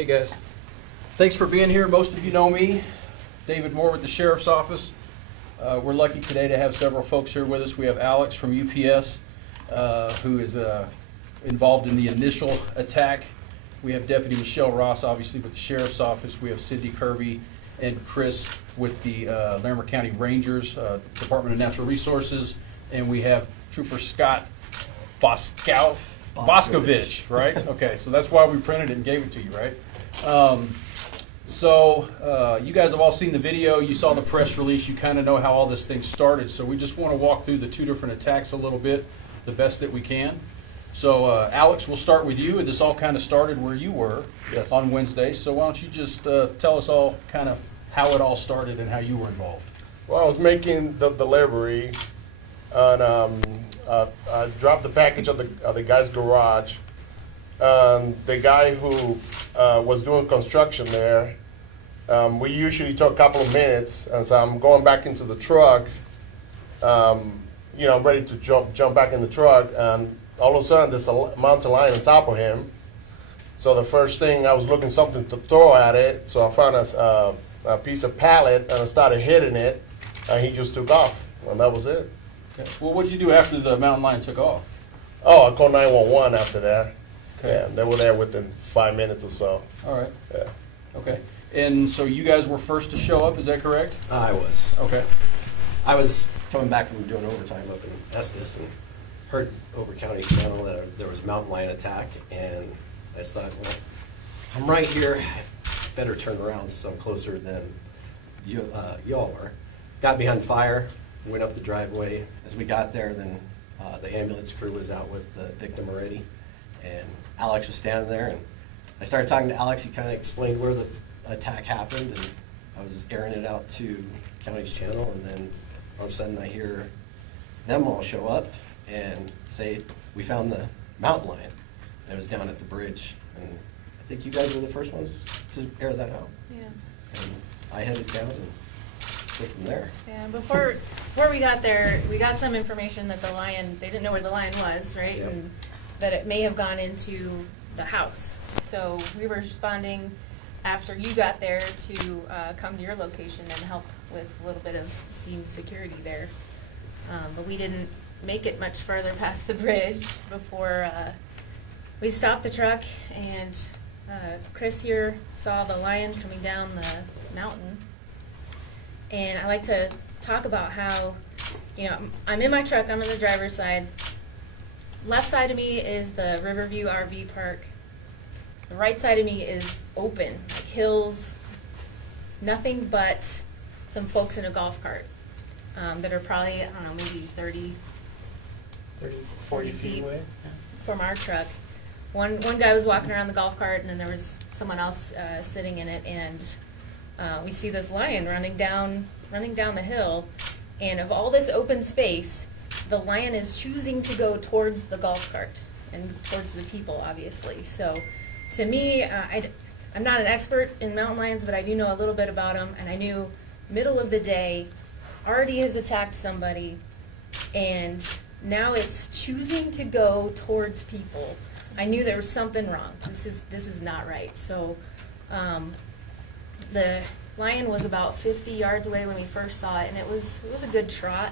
Hey guys, thanks for being here. Most of you know me, David Moore with the Sheriff's Office. We're lucky today to have several folks here with us. We have Alex from UPS, who is involved in the initial attack. We have Deputy Michelle Ross, obviously, with the Sheriff's Office. We have Cindy Kirby and Chris with the Larimer County Rangers, Department of Natural Resources. And we have Trooper Scott Boscovich, right? Okay, so that's why we printed it and gave it to you, right? You guys have all seen the video. You saw the press release. You kind of know how all this thing started. So we just want to walk through the two different attacks a little bit, the best that we can. So Alex, we'll start with you. This all kind of started where you were on Wednesday. So why don't you just tell us all kind of how it all started and how you were involved? Well, I was making the delivery, and I dropped the package at the guy's garage. The guy who was doing construction there, we usually took a couple of minutes, and so I'm going back into the truck. I'm ready to jump back in the truck, and all of a sudden there's a mountain lion on top of him. So the first thing, I was looking something to throw at it, so I found a piece of pallet, and I started hitting it, and he just took off, and that was it. Okay. Well, what did you do after the mountain lion took off? Oh, I called 911 after that. Okay. Yeah, they were there within 5 minutes or so. All right. Yeah. Okay. And so you guys were first to show up, is that correct? I was. Okay. I was coming back from doing overtime up in Estes and heard over County Channel that there was a mountain lion attack, and I just thought, well, I'm right here. I better turn around since I'm closer than y'all were. Got behind fire, went up the driveway. As we got there, then the ambulance crew was out with the victim already, and Alex was standing there, and I started talking to Alex. He kind of explained where the attack happened, and I was airing it out to County's channel, and then all of a sudden I hear them all show up and say, we found the mountain lion. And it was down at the bridge, and I think you guys were the first ones to air that out. Yeah. And I headed down and go from there. Yeah, before we got there, we got some information that the lion, they didn't know where the lion was, right? Yep. And that it may have gone into the house. So we were responding after you got there to come to your location and help with a little bit of scene security there. But we didn't make it much further past the bridge before we stopped the truck, and Chris here saw the lion coming down the mountain. And I like to talk about how, I'm in my truck, I'm on the driver's side. Left side of me is the Riverview RV Park. The right side of me is open, like hills, nothing but some folks in a golf cart that are probably, maybe 30, 40 feet away. from our truck. One guy was walking around the golf cart, and then there was someone else sitting in it, and we see this lion running down the hill, and of all this open space, the lion is choosing to go towards the golf cart and towards the people, obviously. So to me, I'm not an expert in mountain lions, but I do know a little bit about them, and I knew middle of the day already has attacked somebody, and now it's choosing to go towards people. I knew there was something wrong. This is not right. So the lion was about 50 yards away when we first saw it, and it was a good trot.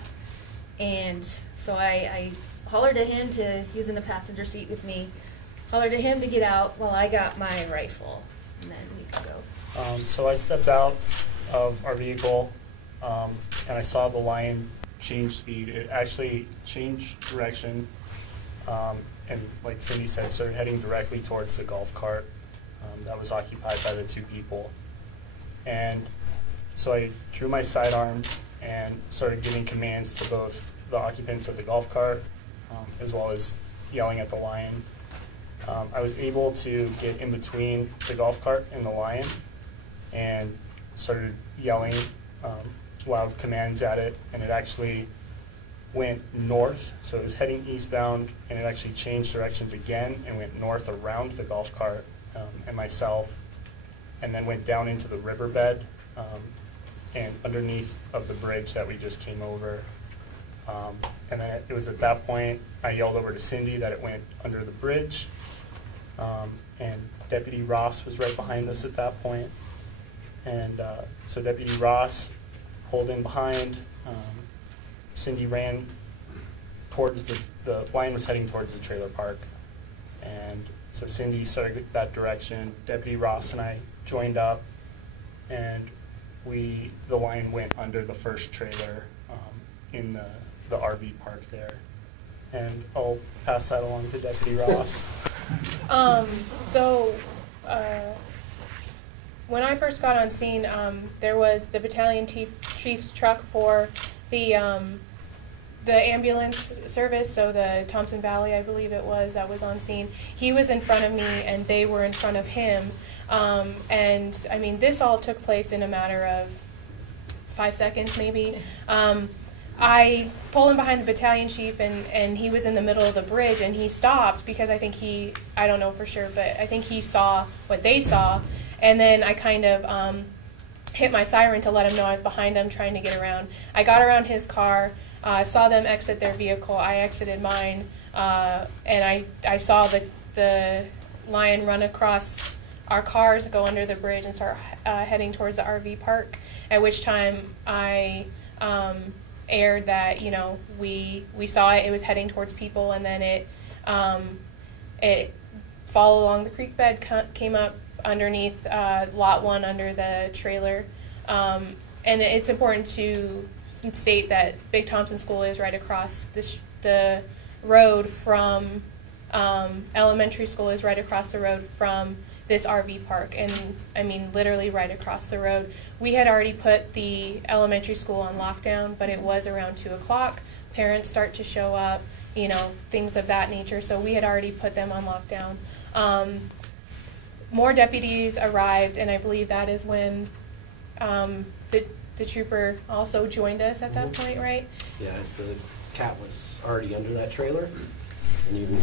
And so I hollered at him he was in the passenger seat with me, hollered at him to get out while I got my rifle, and then we could go. So I stepped out of our vehicle, and I saw the lion change speed. It actually changed direction, and like Cindy said, started heading directly towards the golf cart that was occupied by the two people. And so I drew my sidearm and started giving commands to both the occupants of the golf cart as well as yelling at the lion. I was able to get in between the golf cart and the lion and started yelling loud commands at it, and it actually went north. So it was heading eastbound, and it actually changed directions again and went north around the golf cart and myself, and then went down into the riverbed and underneath of the bridge that we just came over. And then it was at that point I yelled over to Cindy that it went under the bridge. and Deputy Ross was right behind us at that point. And so Deputy Ross pulled in behind. Cindy ran towards the line was heading towards the trailer park. And so Cindy started that direction. Deputy Ross and I joined up, and the line went under the first trailer in the RV park there. And I'll pass that along to Deputy Ross. So, when I first got on scene, there was the battalion chief's truck for the ambulance service, so the Thompson Valley, I believe it was, that was on scene. He was in front of me, and they were in front of him. And, I mean, this all took place in a matter of 5 seconds, maybe. I pulled in behind the battalion chief, and he was in the middle of the bridge, and he stopped because I think I don't know for sure, but I think he saw what they saw. And then I kind of hit my siren to let him know I was behind him, trying to get around. I got around his car, saw them exit their vehicle. I exited mine, and I saw the lion run across our cars, go under the bridge, and start heading towards the RV park, at which time I aired that, you know, we saw it was heading towards people, and then it followed along the creek bed, came up underneath lot 1 under the trailer. And it's important to state that Big Thompson School is right across the road from elementary school is right across the road from this RV park, and I mean literally right across the road. We had already put the elementary school on lockdown, but it was around 2 o'clock. Parents start to show up, you know, things of that nature, so we had already put them on lockdown. More deputies arrived, and I believe that is when the trooper also joined us at that point, right? Yeah, the cat was already under that trailer, and you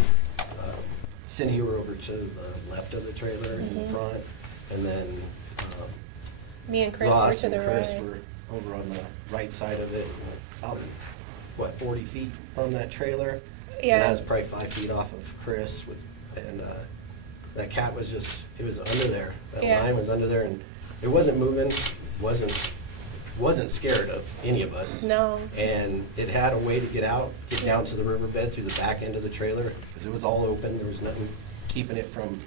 send you over to the left of the trailer in front, and then Me and Chris Ross were to the and Chris right. were over on the right side of it, about 40 feet from that trailer. Yeah. And I was probably 5 feet off of Chris, and that cat was it was under there. That Yeah. line was under there, and it wasn't moving, wasn't scared of any of us. No. And it had a way to get down to the riverbed through the back end of the trailer, because it was all open. There was nothing keeping it from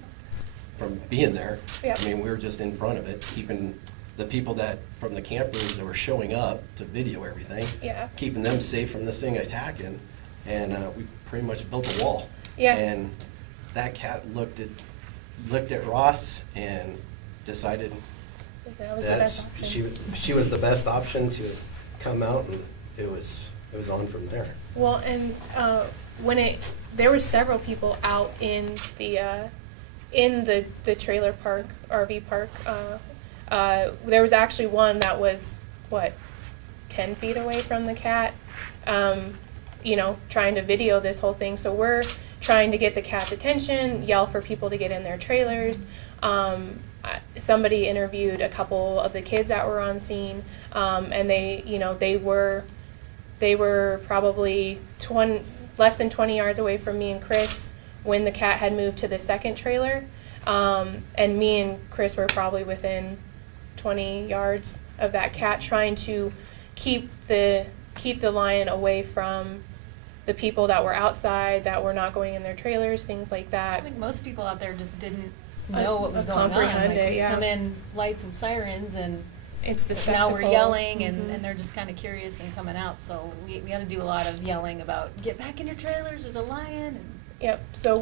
being there. Yep. I mean, we were just in front of it, keeping the people from the campers that were showing up to video everything, Yeah. keeping them safe from this thing attacking. And we pretty much built a wall. Yeah. And that cat looked at Ross and decided That was the best option. she was the best option to come out, and it was on from there. Well, and there were several people out in the trailer park, RV park. There was actually one that was 10 feet away from the cat, you know, trying to video this whole thing. So we're trying to get the cat's attention, yell for people to get in their trailers. Somebody interviewed a couple of the kids that were on scene, and they were probably less than 20 yards away from me and Chris when the cat had moved to the second trailer, and me and Chris were probably within 20 yards of that cat, trying to keep the lion away from the people that were outside, that were not going in their trailers, things like I that. think most people out there just didn't know what was going on. comprehend Like, it, we yeah. come in lights and sirens, and It's the now spectacle. we're yelling, and, Mhm. and they're just kind of curious and coming out. So we had to do a lot of yelling about, get back in your trailers, there's a lion. And Yep. So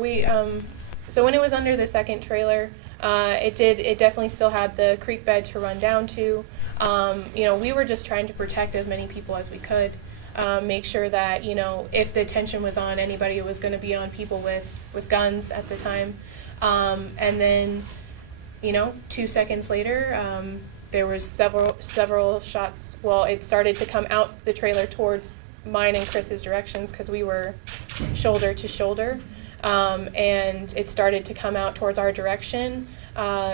so when it was under the second trailer, it definitely still had the creek bed to run down to. You know, we were just trying to protect as many people as we could, make sure that, you know, if the attention was on anybody, it was going to be on people with guns at the time. And then, you know, 2 seconds later, there was several shots. Well, it started to come out the trailer towards mine and Chris's directions, because we were shoulder to shoulder, and it started to come out towards our direction.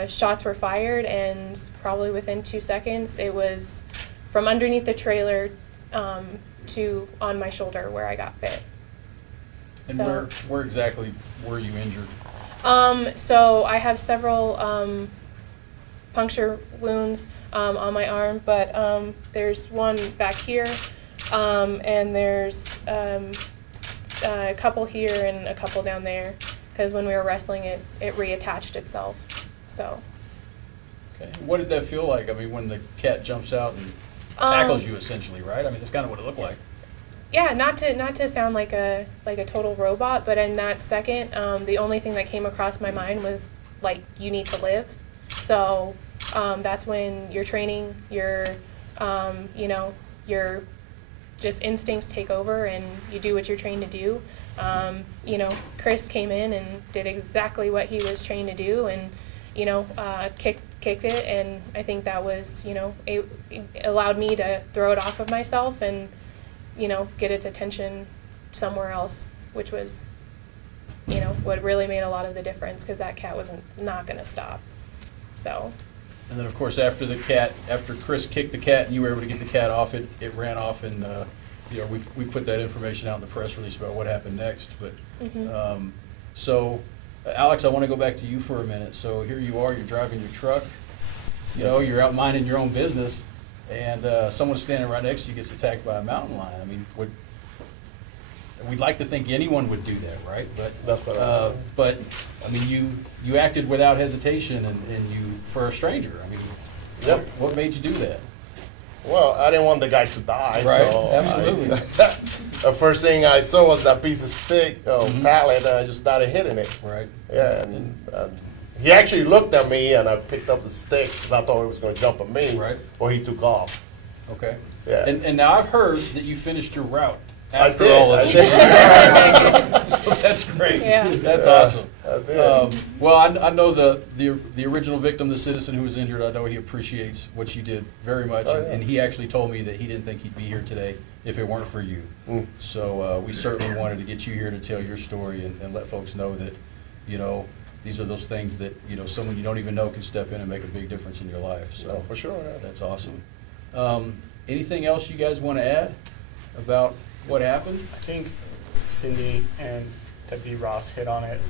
Shots were fired, and probably within 2 seconds, it was from underneath the trailer to on my shoulder where I got bit. And So- where exactly were you injured? So I have several puncture wounds on my arm, but there's one back here, and there's a couple here and a couple down there, because when we were wrestling it reattached itself. So. Okay. What did that feel like? I mean, when the cat jumps out and tackles you, essentially, right? I mean, that's kind of what it looked like. Yeah, not to sound like a total robot, but in that second, the only thing that came across my mind was like, you need to live. So that's when your training, your your just instincts take over, and you do what you're trained to do. Chris came in and did exactly what he was trained to do, and kicked it, and I think that was it allowed me to throw it off of myself and get its attention somewhere else, which was, what really made a lot of the difference, because that cat was not going to stop. So. And then, of course, after Chris kicked the cat and you were able to get the cat off, it ran off, and we put that information out in the press release about what happened next. But so, Alex, I want to go back to you for a minute. So here you are, you're driving your truck, you're out minding your own business, and someone standing right next to you gets attacked by a mountain lion. I mean, we'd like to think anyone would do that, right? But That's what but I mean, you acted without hesitation, and you, for a stranger. I mean, Yep. what made you do that? Well, I didn't want the guy to die, Right, so absolutely. The first thing I saw was that piece of stick, pallet, and I just started hitting it. Right. Yeah, and he actually looked at me, and I picked up the stick because I thought he was going to jump at me. Right. Well, he took off. Okay. Yeah. And now I've heard that you finished your route I after did. all of I this. did. So that's great. Yeah. That's awesome. I did. Well, I know the original victim, the citizen who was injured. I know he appreciates what you did very much, Oh, yeah. and he actually told me that he didn't think he'd be here today if it weren't for you. Mm. So we certainly wanted to get you here to tell your story and let folks know that these are those things that someone you don't even know can step in and make a big difference in your life. So No, for sure. Yeah. that's awesome. Anything else you guys want to add about what happened? I think Cindy and Deputy Ross hit on it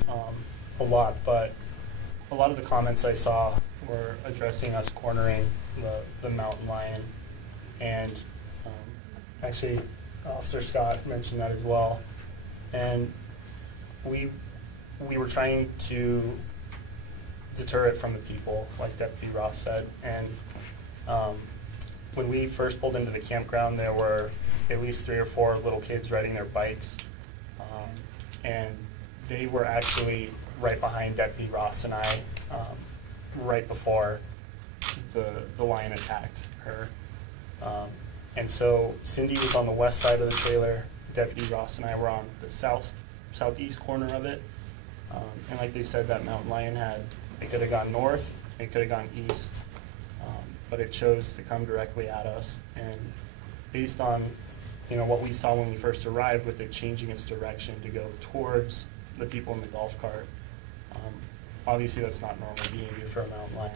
a lot, but a lot of the comments I saw were addressing us cornering the mountain lion, and actually Officer Scott mentioned that as well. And we were trying to deter it from the people, like Deputy Ross said. And when we first pulled into the campground, there were at least 3 or 4 little kids riding their bikes, and they were actually right behind Deputy Ross and I, right before the lion attacked her. And so Cindy was on the west side of the trailer, Deputy Ross and I were on the southeast corner of it. And like they said, that mountain lion it could have gone north, it could have gone east, but it chose to come directly at us. And based on what we saw when we first arrived, with it changing its direction to go towards the people in the golf cart, obviously that's not normal behavior for a mountain lion,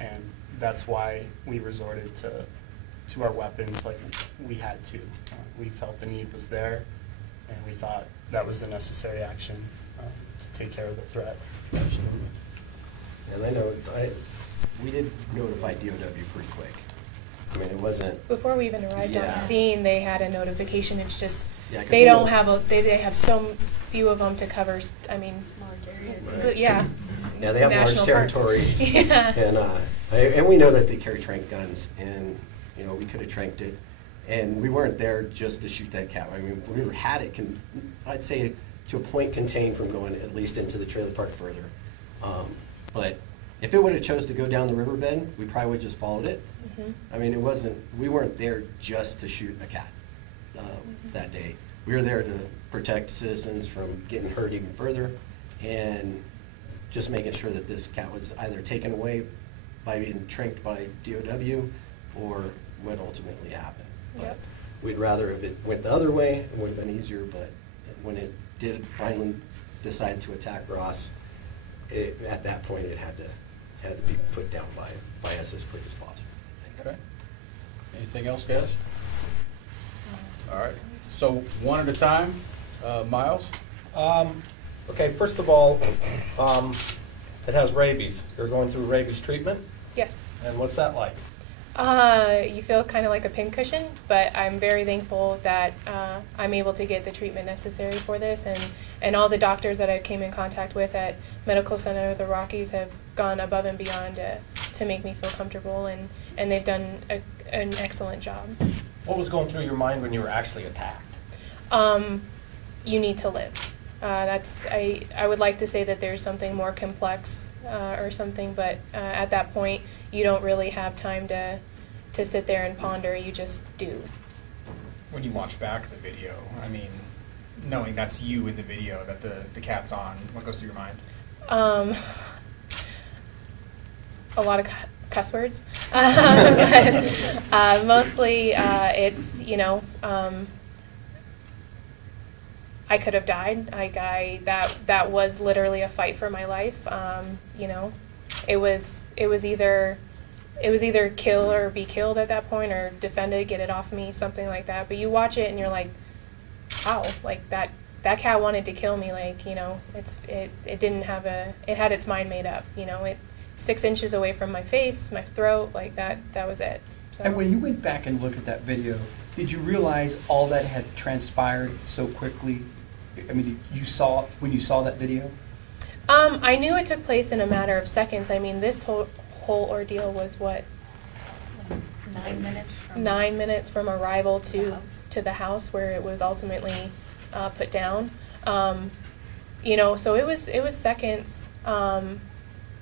and that's why we resorted to our weapons like we had to. We felt the need was there, and we thought that was the necessary action to take care of the threat. Absolutely. And I know, we did notify DOW pretty quick. I mean, it wasn't, Before we even arrived on Yeah. scene, they had a notification. It's just yeah, 'cause they we don't know- have they have so few of them to cover. Large areas. Right. Yeah. Yeah, they have large National parks. territories. Yeah. And we know that they carry trank guns, and, we could have tranked it. And we weren't there just to shoot that cat. I mean, we had it, I'd say, to a point contained from going at least into the trailer park further. But if it would have chose to go down the riverbed, we probably would have just followed it. Mhm. I mean, we weren't there just to shoot a cat that day. We were there to protect citizens from getting hurt even further, and just making sure that this cat was either taken away by being tranked by DOW or what ultimately happened. But Yep. we'd rather if it went the other way, it would have been easier, but when it did finally decide to attack Ross, at that point it had to be put down by us as quick as possible. Okay. Anything else, guys? All right. So one at a time. Miles? Okay, first of all, it has rabies. You're going through rabies treatment, Yes. and what's that like? You feel kind of like a pincushion, but I'm very thankful that I'm able to get the treatment necessary for this, and all the doctors that I came in contact with at Medical Center of the Rockies have gone above and beyond to make me feel comfortable, and they've done an excellent job. What was going through your mind when you were actually attacked? You need to live. I would like to say that there's something more complex or something, but at that point, you don't really have time to sit there and ponder. You just do. When you watch back the video, I mean, knowing that's you in the video, that the cat's on, what goes through your mind? A lot of cuss words. But, mostly it's, I could have died. That was literally a fight for my life. It was either kill or be killed at that point, or defend it, get it off me, something like that. But you watch it and you're like, wow, like that cat wanted to kill me. Like, it didn't have it had its mind made up. It 6 inches away from my face, my throat, like that was it. So. And when you went back and looked at that video, did you realize all that had transpired so quickly? I mean, when you saw that video? I knew it took place in a matter of seconds. I mean, this whole ordeal was what? 9 minutes from 9 minutes from arrival the to house. the house where it was ultimately put down. So it was seconds.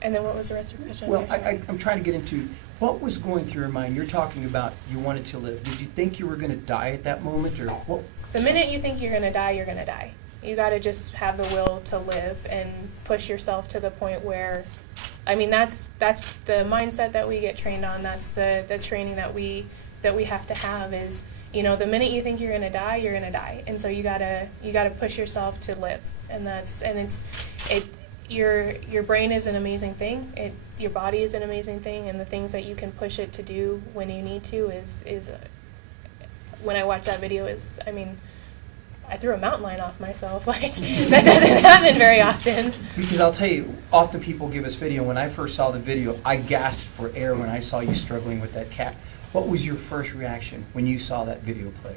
And then what was the rest of your question? Well, I'm trying to get into what was going through your mind. You're talking about you wanted to live. Did you think you were going to die at that moment, or what? The minute you think you're going to die, you're going to die. You got to just have the will to live and push yourself to the point where, I mean, that's the mindset that we get trained on. That's the training that we have to have is, the minute you think you're going to die, you're going to die. And so you got to push yourself to live. Your brain is an amazing thing. Your body is an amazing thing, and the things that you can push it to do when you need to is when I watch that video I threw a mountain lion off myself. Like, that doesn't happen very often. Because I'll tell you, often people give us video. When I first saw the video, I gasped for air when I saw you struggling with that cat. What was your first reaction when you saw that video play?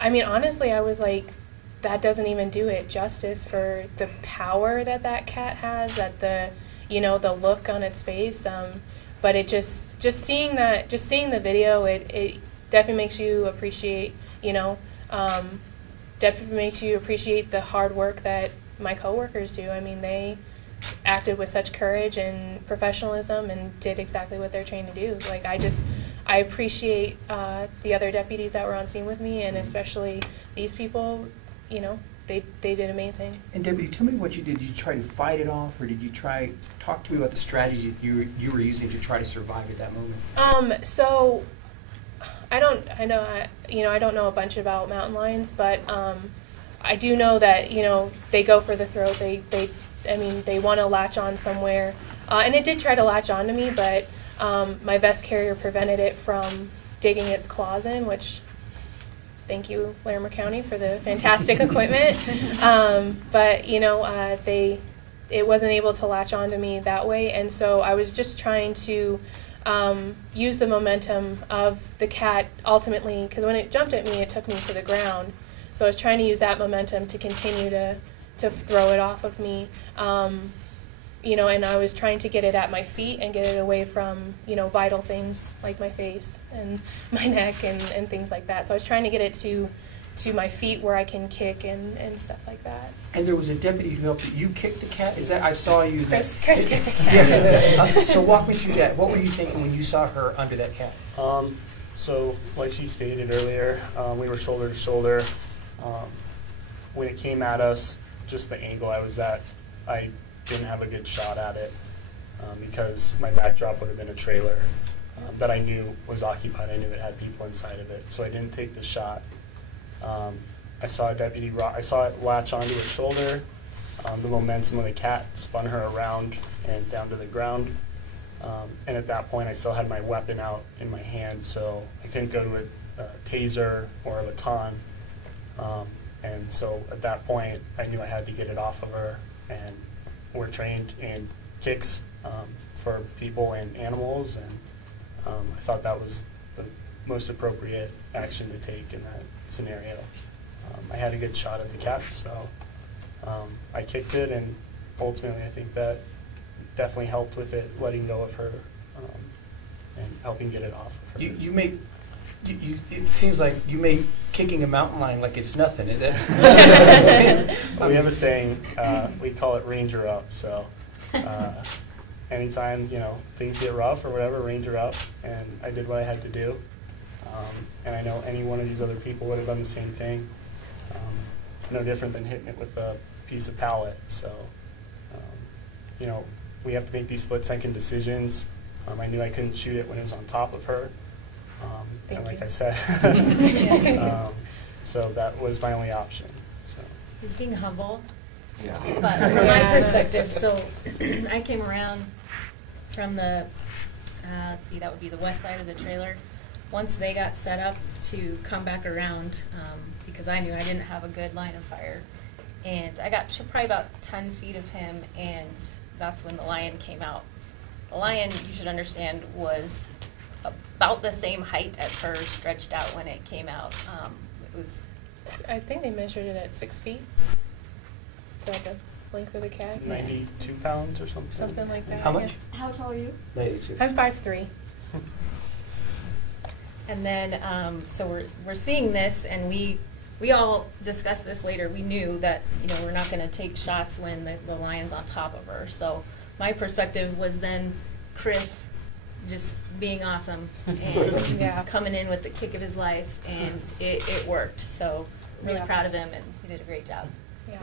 Honestly, I was like, that doesn't even do it justice for the power that cat has, that the look on its face. But it just seeing the video, it definitely makes you appreciate, definitely makes you appreciate the hard work that my coworkers do. I mean, they acted with such courage and professionalism and did exactly what they're trained to do. Like, I appreciate the other deputies that were on scene with me, and especially these people. They did amazing. And Debbie, tell me what you did. Did you try to fight it off, or did you talk to me about the strategy that you were using to try to survive at that moment? So I don't know a bunch about mountain lions, but I do know that they go for the throat. They want to latch on somewhere, and it did try to latch on to me, but my vest carrier prevented it from digging its claws in, which. Thank you, Larimer County, for the fantastic equipment. But it wasn't able to latch onto me that way, and so I was just trying to use the momentum of the cat ultimately, because when it jumped at me, it took me to the ground. So I was trying to use that momentum to continue to throw it off of me. And I was trying to get it at my feet and get it away from, vital things like my face and my neck and things like that. So I was trying to get it to my feet where I can kick and stuff like that. And there was a deputy who helped you. You kicked the cat? I saw you. Chris kicked the cat. Yeah. So walk me through that. What were you thinking when you saw her under that cat? So like she stated earlier, we were shoulder to shoulder. When it came at us, just the angle I was at, I didn't have a good shot at it because my backdrop would have been a trailer that I knew was occupied. I knew it had people inside of it, so I didn't take the shot. I saw I saw it latch onto her shoulder. The momentum of the cat spun her around and down to the ground. And at that point, I still had my weapon out in my hand, so I couldn't go to a taser or a baton. And so at that point, I knew I had to get it off of her, and we're trained in kicks for people and animals, and I thought that was the most appropriate action to take in that scenario. I had a good shot at the cat, so I kicked it, and ultimately I think that definitely helped with it letting go of her and helping get it off of her. You make, it seems like you make kicking a mountain lion like it's nothing, is it? We have a saying, we call it ranger up, so anytime, things get rough or whatever, ranger up, and I did what I had to do. And I know any one of these other people would have done the same thing. No different than hitting it with a piece of pallet, so we have to make these split-second decisions. I knew I couldn't shoot it when it was on top of her, Thank and like you. I said, so that was my only option. So. He's being humble, Yeah. but from my Yeah. perspective, so I came around from the, let's see, that would be the west side of the trailer. Once they got set up to come back around, because I knew I didn't have a good line of fire, and I got probably about 10 feet of him, and that's when the lion came out. The lion, you should understand, was about the same height as her, stretched out when it came out. It was I think they measured it at 6 feet. Like the length of the cat. 92 pounds or something. Something like that. How much? How tall are you? 92. I'm 5'3". And then, so we're seeing this, and we all discussed this later. We knew that, we're not going to take shots when the lion's on top of her. So my perspective was then Chris just being awesome and Yeah. coming in with the kick of his life, and it worked. So I'm really Yeah. proud of him, and he did a great job. Yeah.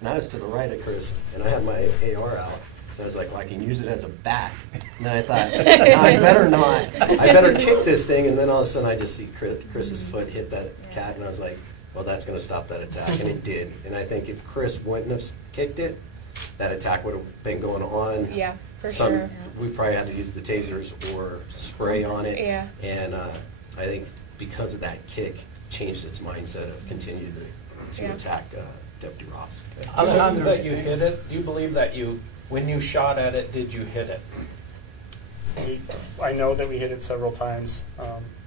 And I was to the right of Chris, and I had my AR out. I was like, well, I can use it as a bat. And then I thought, no, I better not. I better kick this thing. And then all of a sudden, I just see Chris's foot hit that cat, and I was like, well, that's going to stop that attack. And it did. And I think if Chris wouldn't have kicked it, that attack would have been going on. Yeah, for sure. We probably had to use the tasers or spray on it. Yeah. And I think because of that kick, changed its mindset of continue to Yeah. attack Deputy Ross. Do you believe that you hit it? Do you believe that when you shot at it, did you hit it? I know that we hit it several times,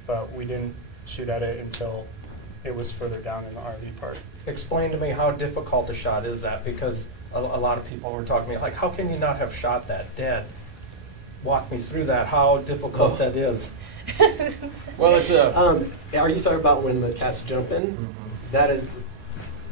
but we didn't shoot at it until it was further down in the RV park. Explain to me how difficult a shot is that, because a lot of people were talking to me, like, how can you not have shot that dead? Walk me through that, how difficult that is. Well, it's a, Are you talking about when the cats jump in? Mm-hmm. That is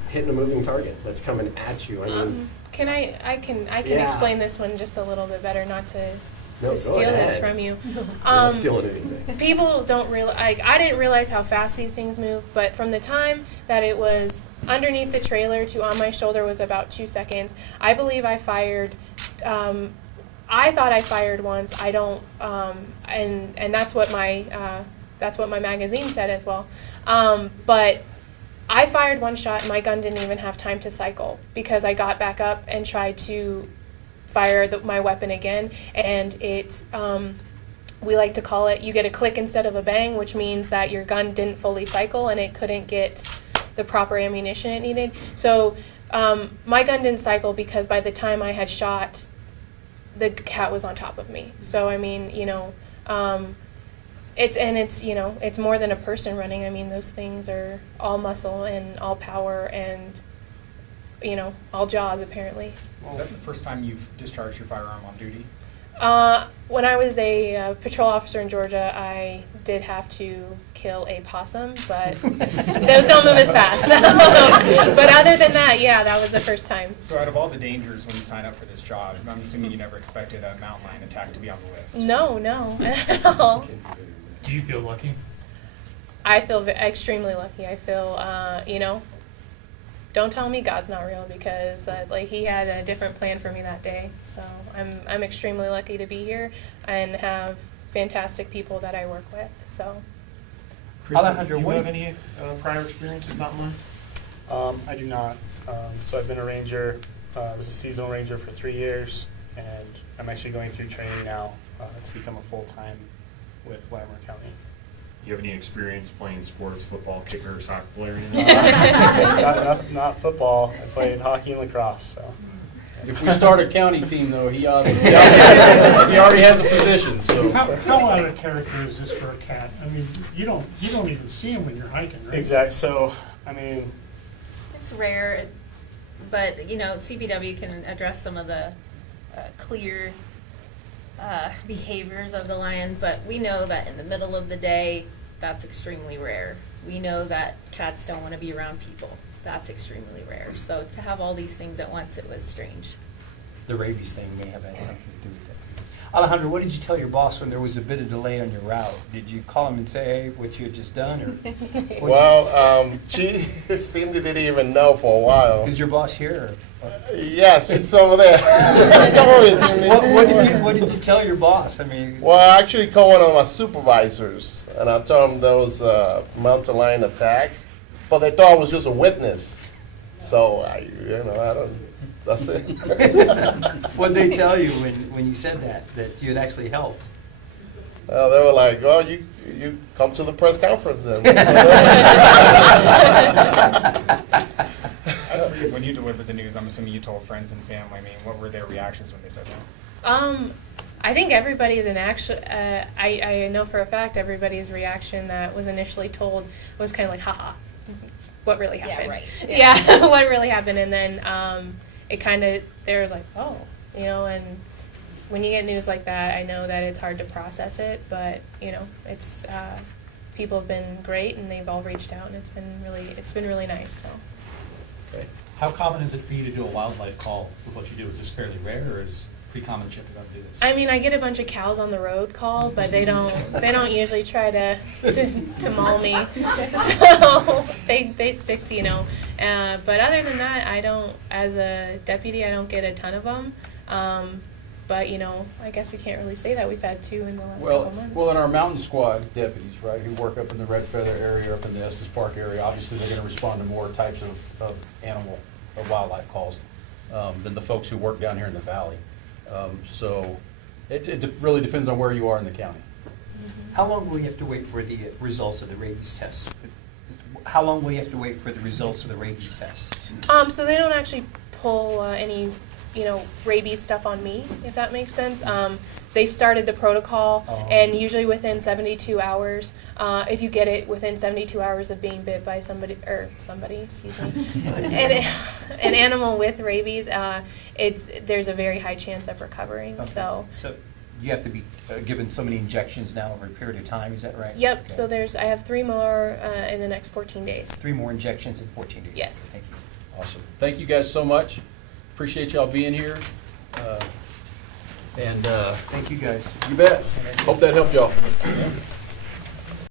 hitting a moving target that's coming at you. I mean, Can I can Yeah. explain this one just a little bit better, not to No, go steal this ahead. from you. you're not stealing anything. People don't realize, I didn't realize how fast these things move, but from the time that it was underneath the trailer to on my shoulder was about 2 seconds. I believe I fired, I thought I fired once. I don't, and that's what my magazine said as well. But I fired one shot and my gun didn't even have time to cycle because I got back up and tried to fire my weapon again, and it, we like to call it, you get a click instead of a bang, which means that your gun didn't fully cycle and it couldn't get the proper ammunition it needed. So my gun didn't cycle because by the time I had shot, the cat was on top of me. So I mean, it's more than a person running. I mean, those things are all muscle and all power and all jaws apparently. Is that the first time you've discharged your firearm on duty? When I was a patrol officer in Georgia, I did have to kill a possum, but those don't move as fast. But other than that, yeah, that was the first time. So out of all the dangers when you sign up for this job, I'm assuming you never expected a mountain lion attack to be on the list. No, at all. Do you feel lucky? I feel extremely lucky. I feel, don't tell me God's not real, because he had a different plan for me that day. So I'm extremely lucky to be here and have fantastic people that I work with. So Alejandro, Do you what- have any prior experience with mountain lions? I do not. So I've been a ranger. I was a seasonal ranger for 3 years, and I'm actually going through training now to become a full-time with Larimer County. You have any experience playing sports, football, kicker, soccer player, anything? Not football. I played hockey and lacrosse, so. If we start a county team, though, he already has a position, so. How out of character is this for a cat? I mean, you don't even see him when you're hiking, right? Exactly. So, I mean, It's rare, but, you know, CPW can address some of the clear behaviors of the lion, but we know that in the middle of the day, that's extremely rare. We know that cats don't want to be around people. That's extremely rare. So to have all these things at once, it was strange. The rabies thing may have had something to do with that. Alejandro, what did you tell your boss when there was a bit of delay on your route? Did you call him and say, hey, what you had just done? Or Well, she Cindy didn't even know for a while. is your boss here? Yes, she's over there. Come over here, Cindy. What did you tell your boss? I mean, Well, I actually called one of my supervisors, and I told them there was a mountain lion attack, but they thought I was just a witness. So, I don't, that's it. what did they tell you when you said that you had actually helped? Well, they were like, oh, you come to the press conference then. As for you, when you delivered the news, I'm assuming you told friends and family. I mean, what were their reactions when they said that? I think everybody's I know for a fact everybody's reaction that was initially told was kind of like, haha, what really happened? right. Yeah, what really happened? And then it kind of, there was like, oh, you know, and when you get news like that, I know that it's hard to process it, but, you know, it's, people have been great and they've all reached out and it's been really nice, so. Okay. How common is it for you to do a wildlife call with what you do? Is this fairly rare, or is it pretty common to do this? I mean, I get a bunch of cows on the road call, but they don't usually try to maul me. So they stick to, you know. But other than that, I don't, as a deputy, I don't get a ton of them. But, you know, I guess we can't really say that. We've had 2 in the last couple months. Well, in our mountain squad deputies, right, who work up in the Red Feather area, up in the Estes Park area, obviously they're going to respond to more types of wildlife calls than the folks who work down here in the valley. So it really depends on where you are in the county. How long will you have to wait for the results of the rabies test? How long will you have to wait for the results of the rabies test? So they don't actually pull any, you know, rabies stuff on me, if that makes sense. They've started the protocol, and usually within 72 hours, if you get it within 72 hours of being bit by somebody, excuse me, an animal with rabies, there's a very high chance of recovering. Okay. So you have to be given so many injections now over a period of time, is that right? yep. Okay. So I have 3 more in the next 14 days. 3 more injections in 14 days? Yes. Thank you. Awesome. Thank you guys so much. Appreciate y'all being here. Thank you, guys. You bet. Hope that helped y'all.